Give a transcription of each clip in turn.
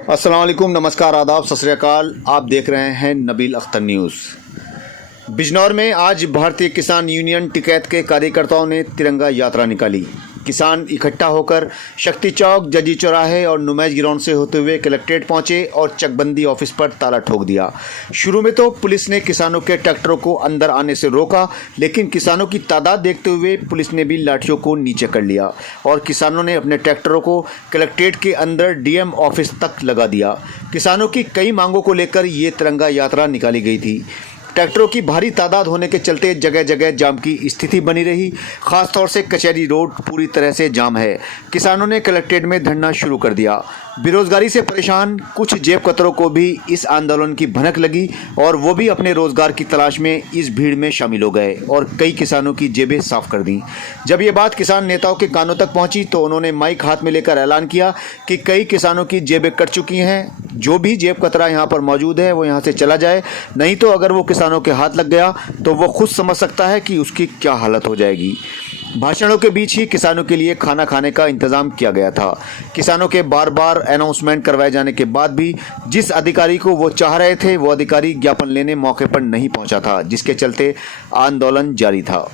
अस्सलाम वालेकुम, नमस्कार, आदाब, सत श्री अकाल। आप देख रहे हैं नबील अख्तर न्यूज़। बिजनौर में आज भारतीय किसान यूनियन टिकैत के कार्यकर्ताओं ने तिरंगा यात्रा निकाली। किसान इकट्ठा होकर शक्ति चौक, जजी चौराहे और नुमैज ग्राउंड से होते हुए कलेक्ट्रेट पहुंचे और चकबंदी ऑफिस पर ताला ठोक दिया। शुरू में तो पुलिस ने किसानों के ट्रैक्टरों को अंदर आने से रोका, लेकिन किसानों की तादाद देखते हुए पुलिस ने भी लाठियों को नीचे कर लिया और किसानों ने अपने ट्रैक्टरों को कलेक्ट्रेट के अंदर डीएम ऑफिस तक लगा दिया। किसानों की कई मांगों को लेकर ये तिरंगा यात्रा निकाली गई थी। ट्रैक्टरों की भारी तादाद होने के चलते जगह जगह जाम की स्थिति बनी रही। खासतौर से कचहरी रोड पूरी तरह से जाम है। किसानों ने कलेक्ट्रेट में धरना शुरू कर दिया। बेरोजगारी से परेशान कुछ जेब कतरों को भी इस आंदोलन की भनक लगी और वो भी अपने रोजगार की तलाश में इस भीड़ में शामिल हो गए और कई किसानों की जेबें साफ कर दी। जब ये बात किसान नेताओं के कानों तक पहुंची तो उन्होंने माइक हाथ में लेकर ऐलान किया कि कई किसानों की जेबें कट चुकी हैं। जो भी जेब कतरा यहाँ पर मौजूद है वो यहाँ से चला जाए, नहीं तो अगर वो किसानों के हाथ लग गया तो वो खुद समझ सकता है कि उसकी क्या हालत हो जाएगी। भाषणों के बीच ही किसानों के लिए खाना खाने का इंतजाम किया गया था। किसानों के बार बार अनाउंसमेंट करवाए जाने के बाद भी जिस अधिकारी को वो चाह रहे थे वो अधिकारी ज्ञापन लेने मौके पर नहीं पहुंचा था, जिसके चलते आंदोलन जारी था।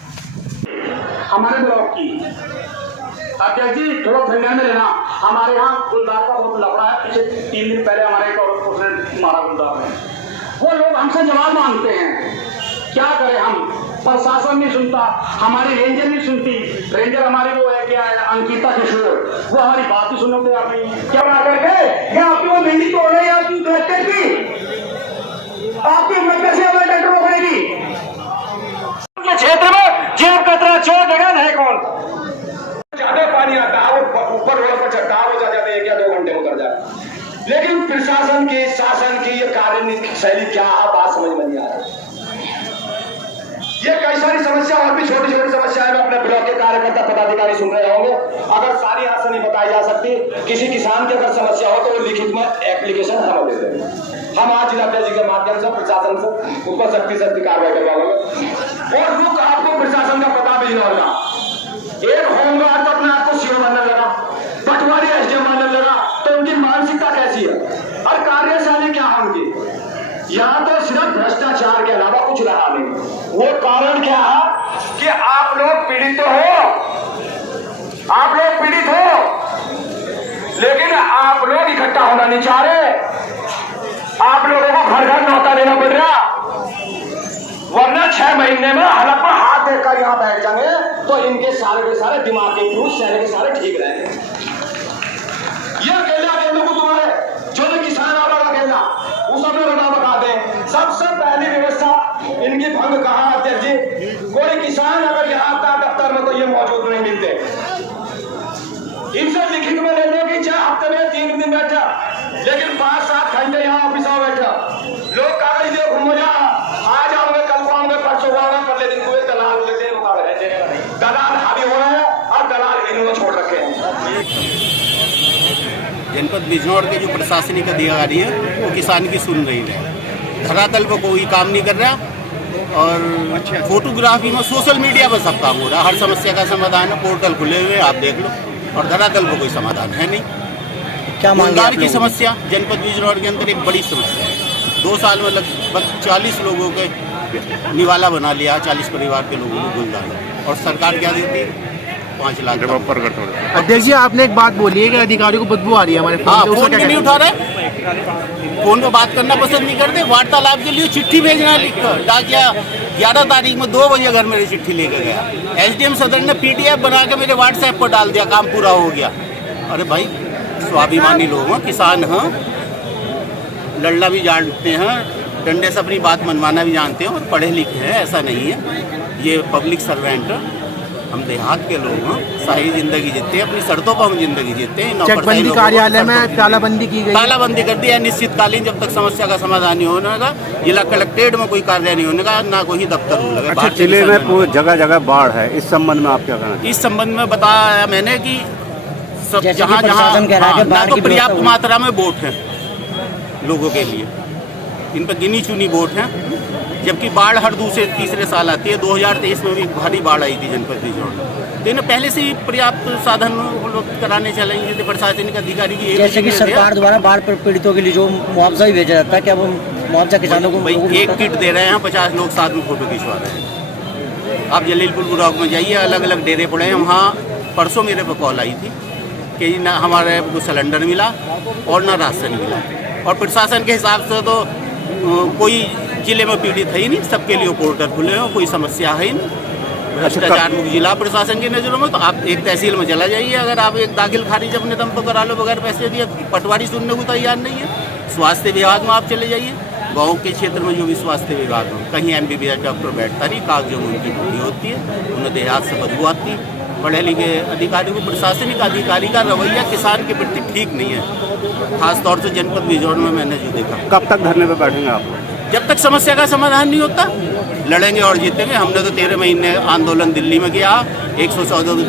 हमारे ब्लॉक की अध्यक्ष जी थोड़ा ठंडा में रहना। हमारे यहाँ गुलदार का बहुत लफड़ा है। पीछे 3 दिन पहले हमारे एक और प्रेसिडेंट मारा गुलदार में। वो लोग हमसे जवाब मांगते हैं, क्या करें हम? प्रशासन नहीं सुनता, हमारी रेंजर नहीं सुनती। रेंजर हमारी वो है क्या है, अंकिता किशोर, वो हमारी बात ही सुनोगे आप नहीं। क्या बना करके क्या आपकी वो भिंडी तोड़ रही है आपकी ट्रैक्टर की? आपकी हिम्मत कैसे हमारे ट्रैक्टर रोकेगी? क्षेत्र में जेब कतरा चोर जगह है कौन? ज्यादा पानी आता है ऊपर रोड पर चट्टान हो जाते 1 या 2 घंटे में उतर जाए। लेकिन प्रशासन की, शासन की ये कार्य शैली क्या है, बात समझ में नहीं आ रही। ये कई सारी समस्या और भी छोटी छोटी समस्याएं में अपने ब्लॉक के कार्यकर्ता पदाधिकारी सुन रहे होंगे। अगर सारी यहाँ से नहीं बताई जा सकती, किसी किसान की अगर समस्या हो तो वो लिखित में एप्लीकेशन हम देते हैं। हम आज जिलाध्यक्ष जी के माध्यम से प्रशासन से ऊपर सख्ती से कार्रवाई करवाएंगे। और रुक आपको प्रशासन का पता भी नहीं होगा। एक होगा तो अपने आपको सीओ बनने लगा, पटवारी एसडीएम बनने लगा, तो उनकी मानसिकता कैसी है और कार्यशैली क्या है उनकी? यहाँ तो सिर्फ भ्रष्टाचार के अलावा कुछ रहा नहीं। वो कारण क्या है कि आप लोग पीड़ित तो हो, आप लोग पीड़ित हो, लेकिन आप लोग इकट्ठा होना नहीं चाह रहे। आप लोगों को घर घर न्योता देना पड़ रहा, वरना 6 महीने में हलक पर हाथ देकर यहाँ बैठ जाएंगे तो इनके सारे के सारे दिमागी फ्यूज सारे के सारे ठीक रहेंगे। ये अकेले को तुम्हारे जो भी किसान आ रहा अकेला उस सब में बता दें। सबसे पहली व्यवस्था इनकी भंग कहा अध्यक्ष जी, कोई किसान अगर यहाँ आता दफ्तर में तो ये मौजूद नहीं मिलते। इनसे लिखित में लेने की चाहे हफ्ते में 3 दिन बैठा, लेकिन 5-7 घंटे यहाँ ऑफिस में बैठा। लोग कागज दे घूम जा, आज आओगे, कल को आओगे, परसों आओगे, पहले दिन कोई दलाल लेते हैं। दलाल हावी हो रहे हैं और दलाल इन्होंने छोड़ रखे हैं। जनपद बिजनौर के जो प्रशासनिक अधिकारी है वो किसान की सुन रही है। धरातल पर कोई काम नहीं कर रहा और फोटोग्राफी में सोशल मीडिया पर सब काम हो रहा है। हर समस्या का समाधान है, पोर्टल खुले हुए आप देख लो, और धरातल पर कोई समाधान है नहीं। क्या गुलदार की समस्या जनपद बिजनौर के अंदर एक बड़ी समस्या है। 2 साल में लगभग 40 लोगों के निवाला बना लिया, 40 परिवार के लोगों को गुलदार, और सरकार क्या देती है? 5 लाख। अध्यक्ष जी, आपने एक बात बोली है कि अधिकारियों को बदबू आ रही है हमारे फोन भी नहीं उठा रहे, फोन पे बात करना पसंद नहीं करते। वार्तालाप के लिए चिट्ठी भेजना लिखकर डाकिया 11 तारीख में 2 बजे घर मेरी चिट्ठी लेकर गया। एसडीएम सदर ने पीडीएफ बना के मेरे व्हाट्सएप पर डाल दिया, काम पूरा हो गया। अरे भाई, स्वाभिमानी लोग हैं, किसान हैं, लड़ना भी जानते हैं, डंडे से अपनी बात मनवाना भी जानते हैं और पढ़े लिखे हैं, ऐसा नहीं है। ये पब्लिक सर्वेंट, हम देहात के लोग हैं, सारी जिंदगी जीते हैं, अपनी शर्तों पर हम जिंदगी जीते हैं। चकबंदी कार्यालय में तालाबंदी की गई, तालाबंदी कर दी है अनिश्चितकालीन, जब तक समस्या का समाधान नहीं होने का। जिला कलेक्ट्रेट में कोई कार्य नहीं होने का, ना कोई दफ्तर होगा। अच्छा, जिले में पूरी जगह जगह बाढ़ है, इस संबंध में आप क्या कहना? इस संबंध में बताया मैंने कि सब जहाँ ना तो पर्याप्त मात्रा में वोट है लोगों के लिए, इन पर गिनी चुनी वोट हैं, जबकि बाढ़ हर दूसरे तीसरे साल आती है। 2023 में भी भारी बाढ़ आई थी जनपद बिजनौर में, तो इन्हें पहले से ही पर्याप्त साधन उपलब्ध कराने चलेंगे थे। प्रशासनिक अधिकारी की जैसे कि सरकार द्वारा बाढ़ पीड़ितों के लिए जो मुआवजा भी भेजा जाता है, क्या वो मुआवजा किसानों को भाई एक किट दे रहे हैं, 50 लोग साथ में फोटो खिंचवा रहे हैं। आप जलीलपुर ब्लॉक में जाइए, अलग अलग डेरे पड़े हैं। वहाँ परसों मेरे पर कॉल आई थी कि ना हमारे को सिलेंडर मिला और ना राशन मिला, और प्रशासन के हिसाब से तो कोई जिले में पीड़ित है ही नहीं, सबके लिए पोर्टल खुले हो, कोई समस्या है ही नहीं। भ्रष्टाचार मुक्त जिला प्रशासन की नज़रों में तो आप एक तहसील में चला जाइए, अगर आप एक दाखिल खारिज अपने दम पर करा लो बगैर पैसे दिए, पटवारी सुनने को तैयार नहीं है। स्वास्थ्य विभाग में आप चले जाइए, गाँव के क्षेत्र में जो भी स्वास्थ्य विभाग में कहीं MBBS डॉक्टर बैठता नहीं, कागजों में उनकी ड्यूटी होती है, उन्हें देहात से बदबू आती है। पढ़े लिखे अधिकारी को, प्रशासनिक अधिकारी का रवैया किसान के प्रति ठीक नहीं है, खासतौर से जनपद बिजनौर में मैंने जो देखा। कब तक धरने पे बैठेंगे आप? जब तक समस्या का समाधान नहीं होता लड़ेंगे और जीतेंगे। हमने तो 13 महीने आंदोलन दिल्ली में किया, 114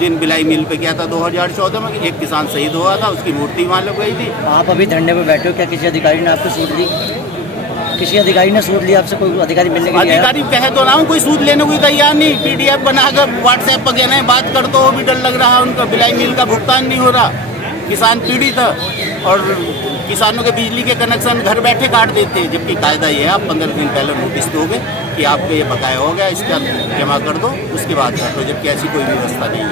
दिन बिलाई मिल पे किया था 2014 में। एक किसान शहीद हुआ था, उसकी मूर्ति वहाँ लग गई थी। आप अभी धरने पे बैठे हो, क्या किसी अधिकारी ने आपको सूट दी? किसी अधिकारी ने सूट लिया आपसे? कोई अधिकारी मिलने के लिए आया? अधिकारी कहे तो ना हूँ, कोई सूद लेने को तैयार नहीं। PDF बनाकर WhatsApp पर कहना है, बात कर तो वो भी डर लग रहा है, उनका बिलाई मिल का भुगतान नहीं हो रहा। किसान पीड़ित है और किसानों के बिजली के कनेक्शन घर बैठे काट देते हैं, जबकि कायदा ये है आप 15 दिन पहले नोटिस दोगे कि आपको ये बकाया हो गया, इसका जमा कर दो, उसके बाद कर दो, जबकि ऐसी कोई व्यवस्था नहीं है।